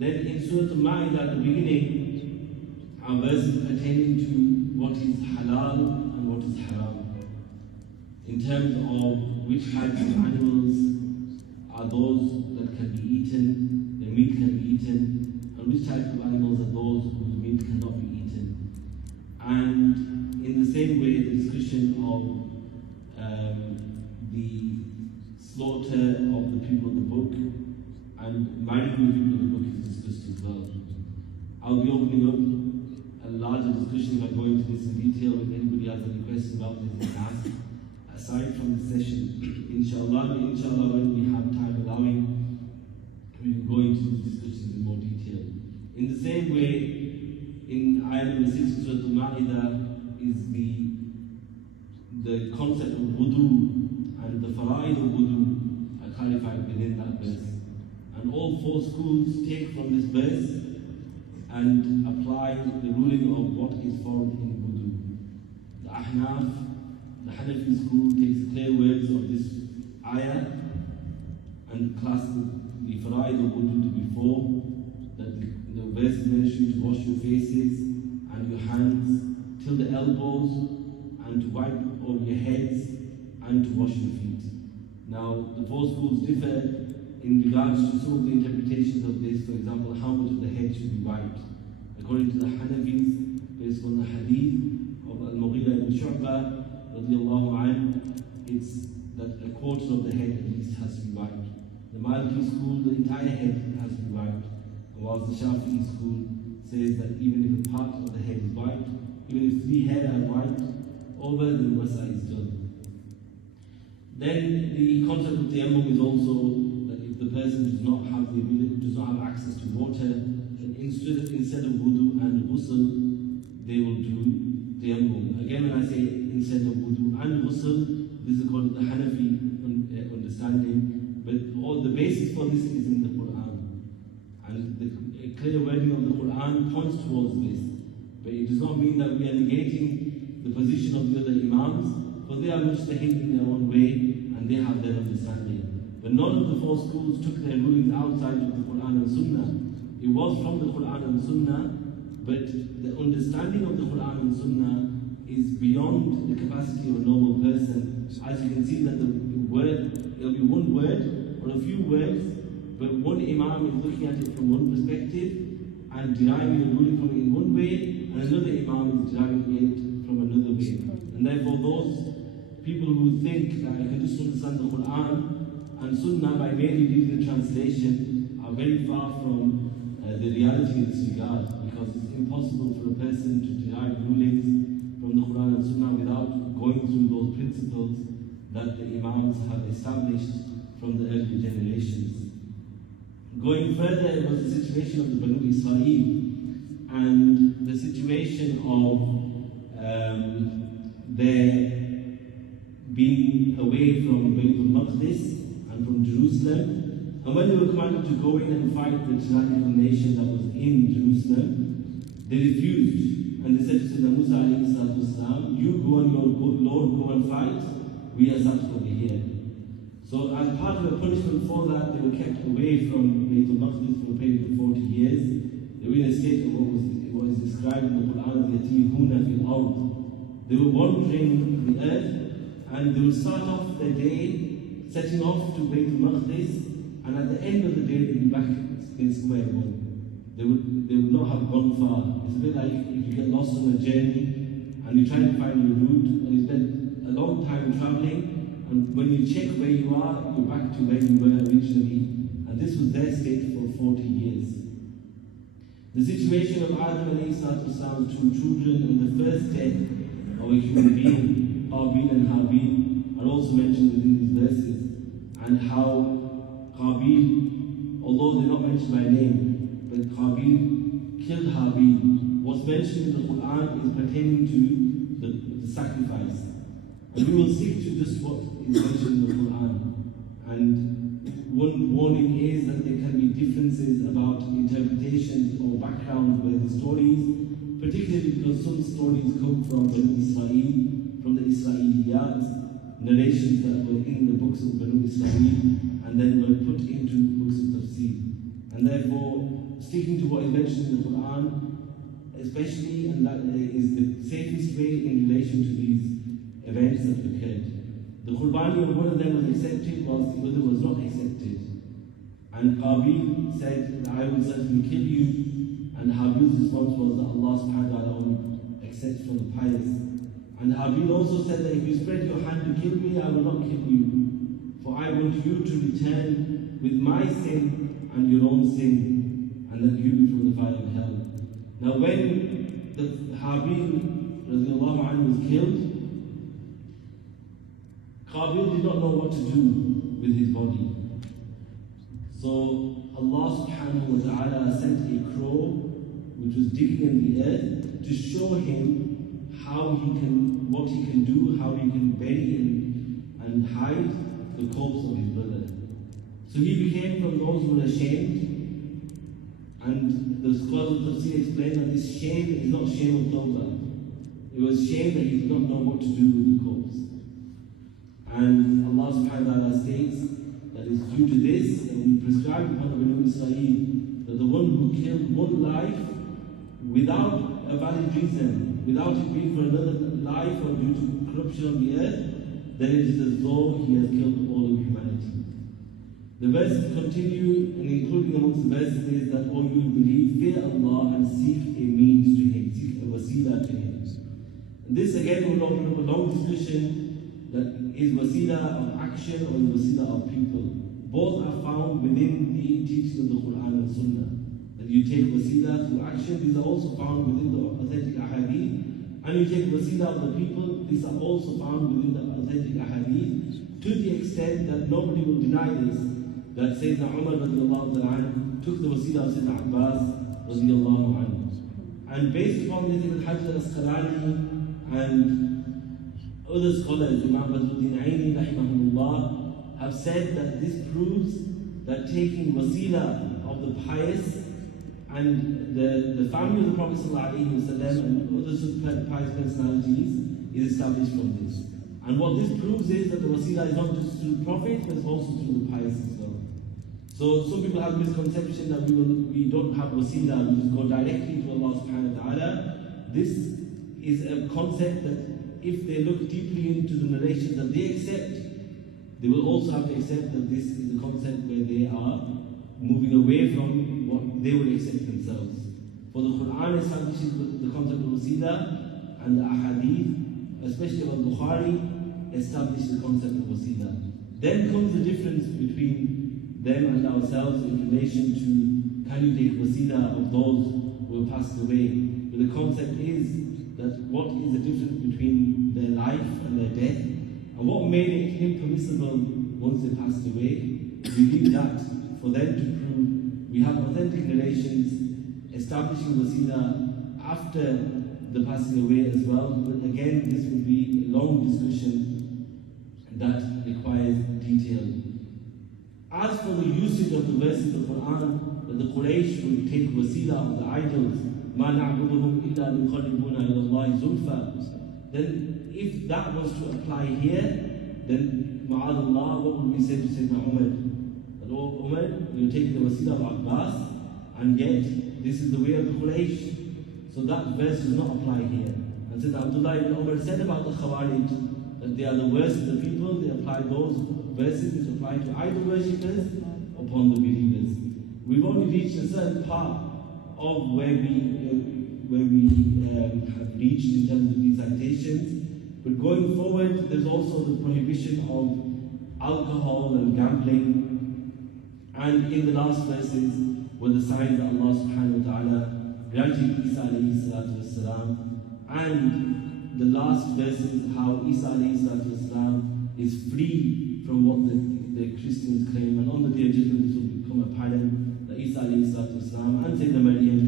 Then in Surah Al-Maidah at the beginning, our verses pertaining to what is halal and what is haram. In terms of which types of animals are those that can be eaten, their meat can be eaten, and which types of animals are those whose meat cannot be eaten. And in the same way, the discussion of the slaughter of the people of the book and marrying the people of the book is discussed as well. I'll be opening up a larger discussion if I go into this in detail. If anybody has any questions about this, they can ask. Aside from the session, inshallah, when we have time allowing, we will go into these discussions in more detail. In the same way, in ayah number 6 of Surah Al-Maidah is the concept of wudu and the fara'id of wudu are clarified within that verse. And all four schools take from this verse and apply the ruling of what is formed in wudu. The Ahnaf, the Hanafi school takes clear words of this ayah and classes the fara'id of wudu to be four, that the verse mentions you to wash your faces and your hands till the elbows, and to wipe over your heads, and to wash your feet. Now, the four schools differ in regards to some of the interpretations of this. For example, how much of the head should be wiped. According to the Hanafis, based on the hadith of Al-Mughira ibn Shu'bah, radiallahu anhu, it's that a quarter of the head at least has to be wiped. The Maliki school, the entire head has to be wiped. Whilst the Shafi'i school says that even if a part of the head is wiped, even if 3 hair are wiped over, then the wasa is done. Then the concept of tayammum is also that if the person does not have the ability, does not have access to water, then instead of wudu and ghusl, they will do tayammum. Again, when I say instead of wudu and ghusl, this is called the Hanafi understanding, but all the basis for this is in the Quran. And the clear wording of the Quran points towards this. But it does not mean that we are negating the position of the other Imams, for they are mujtahid in their own way and they have their understanding. But none of the four schools took their rulings outside of the Quran and Sunnah. It was from the Quran and Sunnah, but the understanding of the Quran and Sunnah is beyond the capacity of a normal person. As you can see that the word, it'll be one word or a few words, but one Imam is looking at it from one perspective and deriving a ruling from it in one way, and another Imam is deriving it from another way. And therefore those people who think that I can just understand the Quran and Sunnah by merely reading the translation are very far from the reality in this regard, because it's impossible for a person to derive rulings from the Quran and Sunnah without going through those principles that the Imams have established from the early generations. Going further, it was the situation of the Banu Israel and the situation of their being away from Baytul Maqdis and from Jerusalem. And when they were commanded to go in and fight the tyrannical nation that was in Jerusalem, they refused. And they said to Sayyidina Musa alayhi salatu wasalam, you go and your good Lord go and fight, we are sat over here. So as part of the punishment for that, they were kept away from Baytul Maqdis for a period of 40 years. They were in a state of what is described in the Quran as yatihuna fil ard. They were wandering the earth, and they would start off their day setting off to Baytul Maqdis, and at the end of the day they'd be back in square one. They would not have gone far. It's a bit like if you get lost on a journey and you try to find your route and you spend a long time traveling, and when you check where you are, you're back to where you were originally. And this was their state for 40 years. The situation of Adam alayhi salatu two children and the first death of a human being, Qabil and Habil, are also mentioned within these verses. And how Qabil, although they're not mentioned by name, but Qabil killed Habil. What's mentioned in the Quran is pertaining to the sacrifice. And we will stick to just what is mentioned in the Quran. And one warning is that there can be differences about interpretations or backgrounds with the stories, particularly because some stories come from Israel, from the Israeliyat, narrations that were in the books of Banu Israel, and then were put into books of Tafsir. And therefore, sticking to what is mentioned in the Quran, especially, and that is the safest way in relation to these events that occurred. The Qurbani of one of them was accepted, whilst the other was not accepted. And Qabil said, I will certainly kill you. And Habil's response was that Allah subhanahu wa ta'ala only accepts from the pious. And Habil also said that if you spread your hand to kill me, I will not kill you. For I want you to return with my sin and your own sin, and that you be from the fire of hell. Now when the Habil radiallahu anhu was killed, Qabil did not know what to do with his body. So Allah subhanahu wa ta'ala sent a crow which was digging in the earth to show him what he can do, how he can bury and hide the corpse of his brother. So he became from those who were ashamed, and the scholars of Tafsir explained that this shame is not shame of Tawbah. It was shame that he did not know what to do with the corpse. And Allah subhanahu wa ta'ala states that it's due to this that we prescribed upon the Banu Israel that the one who killed one life without a valid reason, without it being for another life or due to corruption of the earth, then it is as though he has killed all of humanity. The verses continue, and including amongst the verses is that all you believe, fear Allah and seek a means to Him, seek a wasila to Him. And this again will open up a long discussion that is wasila of action or is wasila of people. Both are found within the teachings of the Quran and Sunnah. That you take wasila through action, these are also found within the authentic ahadith. And you take wasila of the people, these are also found within the authentic ahadith, to the extent that nobody will deny this, that Sayyidina Umar radiallahu ta'ala took the wasila of Sayyidina Abbas radiallahu anhu. And based upon this, Ibn Hajar al-Asqalani and other scholars, Imam Badruddin Aini rahimahullah, have said that this proves that taking wasila of the pious and the family of the Prophet ﷺ and other pious personalities is established from this. And what this proves is that the wasila is not just through the Prophet, but it's also through the pious as well. So some people have a misconception that we don't have wasila, we just go directly to Allah subhanahu wa ta'ala. This is a concept that if they look deeply into the narrations that they accept, they will also have to accept that this is a concept where they are moving away from what they would accept themselves. For the Quran establishes the concept of wasila, and the ahadith, especially Al-Bukhari, establishes the concept of wasila. Then comes the difference between them and ourselves in relation to can you take wasila of those who have passed away. But the concept is that what is the difference between their life and their death, and what made it impermissible once they passed away. We leave that for them to prove. We have authentic narrations establishing wasila after the passing away as well, but again this would be a long discussion that requires detail. As for the usage of the verses of the Quran, that the Quraysh would take wasila of the idols, مَا نَعْبُدُهُمْ إِلَّا لِيُقَرِّبُونَ إِلَى اللَّهِ زُلْفَى, then if that was to apply here, then ma'adallah, what would we say to Sayyidina Umar? That, oh Umar, you're taking the wasila of Abbas, and yet this is the way of the Quraysh. So that verse does not apply here. And Sayyidina Abdullah ibn Umar said about the Khawarij, that they are the worst of the people. They apply those verses which apply to idol worshippers upon the believers. We've only reached a certain part of where we have reached in terms of these citations. But going forward, there's also the prohibition of alcohol and gambling. And in the last verses were the signs that Allah subhanahu wa ta'ala granted Isa alayhi salatu wasalam. And the last verses how Isa alayhi salatu wasalam is free from what the Christians claim. And on the day of judgment this will become apparent that Isa alayhi salatu wasalam and Sayyidina Maryam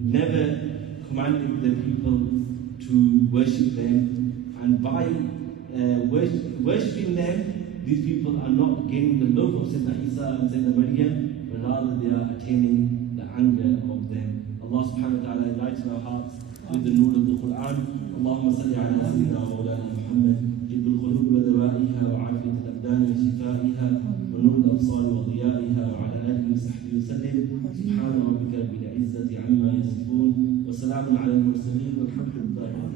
never commanded the people to worship them. And by worshipping them, these people are not gaining the love of Sayyidina Isa and Sayyidina Maryam, but rather they are attaining the anger of them. Allah subhanahu wa ta'ala enlighten our hearts with the nur of the Quran. Allahumma salli ala sayyidina wa mawlana Muhammad, طب القلوب ودوائها وعافية الأبدان وشفائها ونور الأبصار وضيائها وعلى آله وصحبه وسلم. على المرسلين والحمد لله.